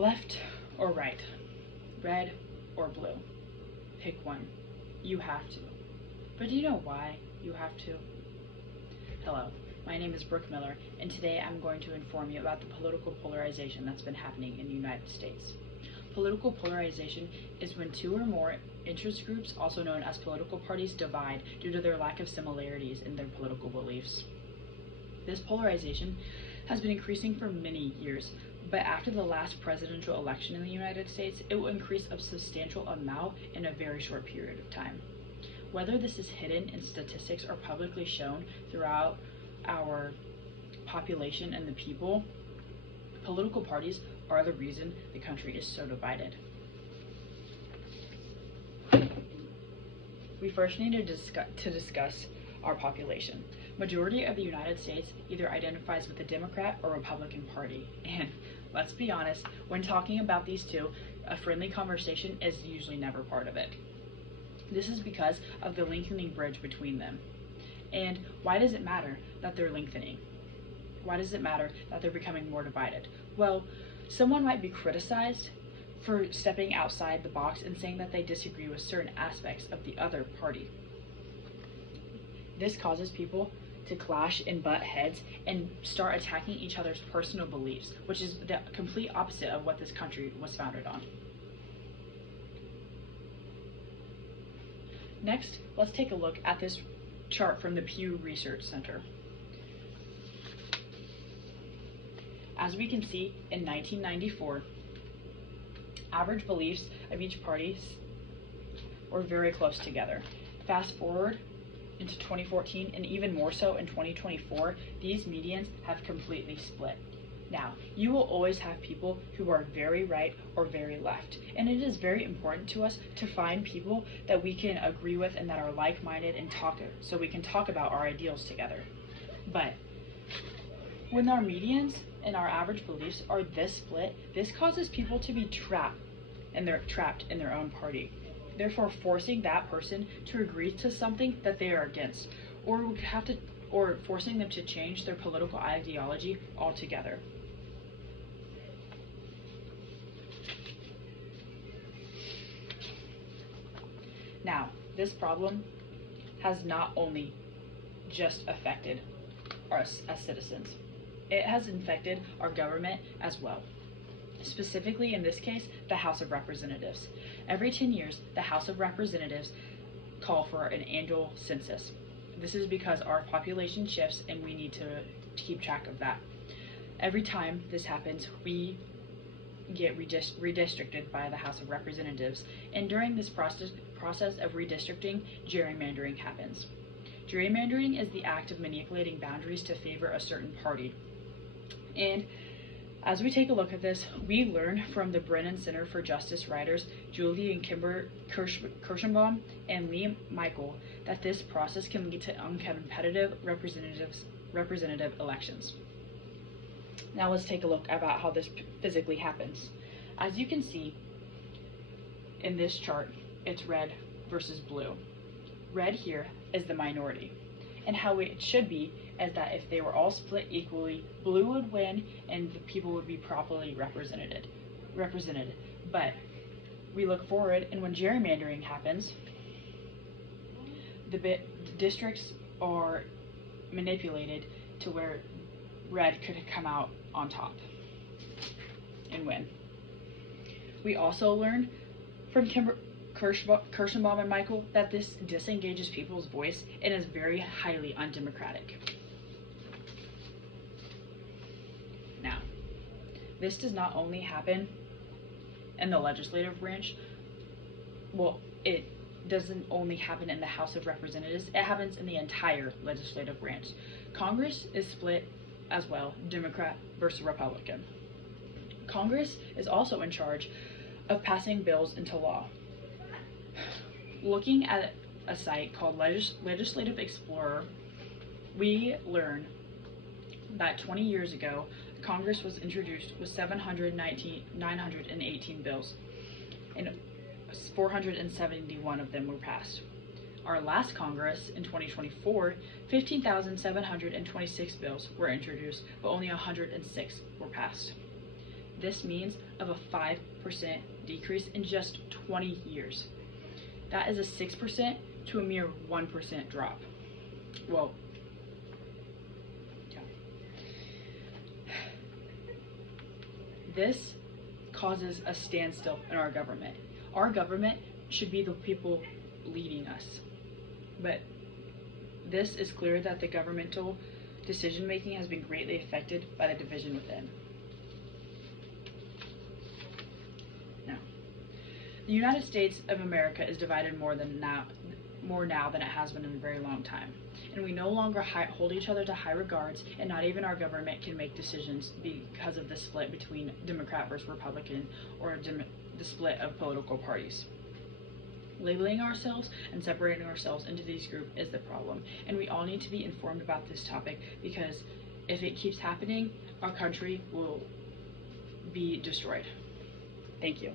Left or right? Red or blue? Pick one. You have to. But do you know why you have to? Hello, my name is Brooke Miller, and today I'm going to inform you about the political polarization that's been happening in the United States. Political polarization is when two or more interest groups, also known as political parties, divide due to their lack of similarities in their political beliefs. This polarization has been increasing for many years, but after the last presidential election in the United States, it will increase a substantial amount in a very short period of time. Whether this is hidden in statistics or publicly shown throughout our population and the people, political parties are the reason the country is so divided. We first need to discuss our population. Majority of the United States either identifies with the Democrat or Republican Party, and let's be honest, when talking about these two, a friendly conversation is usually never part of it. This is because of the lengthening bridge between them. And why does it matter that they're lengthening? Why does it matter that they're becoming more divided? Well, someone might be criticized for stepping outside the box and saying that they disagree with certain aspects of the other party. This causes people to clash and butt heads and start attacking each other's personal beliefs, which is the complete opposite of what this country was founded on. Next, let's take a look at this chart from the Pew Research Center. As we can see, in 1994, average beliefs of each party were very close together. Fast forward into 2014, and even more so in 2024, these medians have completely split. Now, you will always have people who are very right or very left, and it is very important to us to find people that we can agree with and that are like-minded and so we can talk about our ideals together. But when our medians and our average beliefs are this split, this causes people to be trapped in their own party, therefore forcing that person to agree to something that they are against, or forcing them to change their political ideology altogether. Now, this problem has not only just affected us as citizens, it has infected our government as well. Specifically, in this case, the House of Representatives. Every 10 years, the House of Representatives call for an annual census. This is because our population shifts and we need to keep track of that. Every time this happens, we get redistricted by the House of Representatives, and during this process of redistricting, gerrymandering happens. Gerrymandering is the act of manipulating boundaries to favor a certain party. And as we take a look at this, we learn from the Brennan Center for Justice writers Julie and Kimber Kirschenbaum and Lee Michael that this process can lead to uncompetitive representative elections. Now let's take a look about how this physically happens. As you can see in this chart, it's red versus blue. Red here is the minority, and how it should be is that if they were all split equally, blue would win and the people would be properly represented. But we look forward, and when gerrymandering happens, the districts are manipulated to where red could come out on top and win. We also learn from Kirschenbaum and Michael that this disengages people's voice and is very highly undemocratic. Now, this does not only happen in the legislative branch. Well, it doesn't only happen in the House of Representatives, it happens in the entire legislative branch. Congress is split as well, Democrat versus Republican. Congress is also in charge of passing bills into law. Looking at a site called Legislative Explorer, we learn that 20 years ago, Congress was introduced with 918 bills, and 471 of them were passed. Our last Congress in 2024, 15,726 bills were introduced, but only 106 were passed. This means of a 5% decrease in just 20 years. That is a 6% to a mere 1% drop. Well, yeah. This causes a standstill in our government. Our government should be the people leading us. But this is clear that the governmental decision making has been greatly affected by the division within. Now, the United States of America is divided more now than it has been in a very long time. And we no longer hold each other to high regards, and not even our government can make decisions because of the split between Democrat versus Republican, or the split of political parties. Labeling ourselves and separating ourselves into these groups is the problem, and we all need to be informed about this topic, because if it keeps happening, our country will be destroyed. Thank you.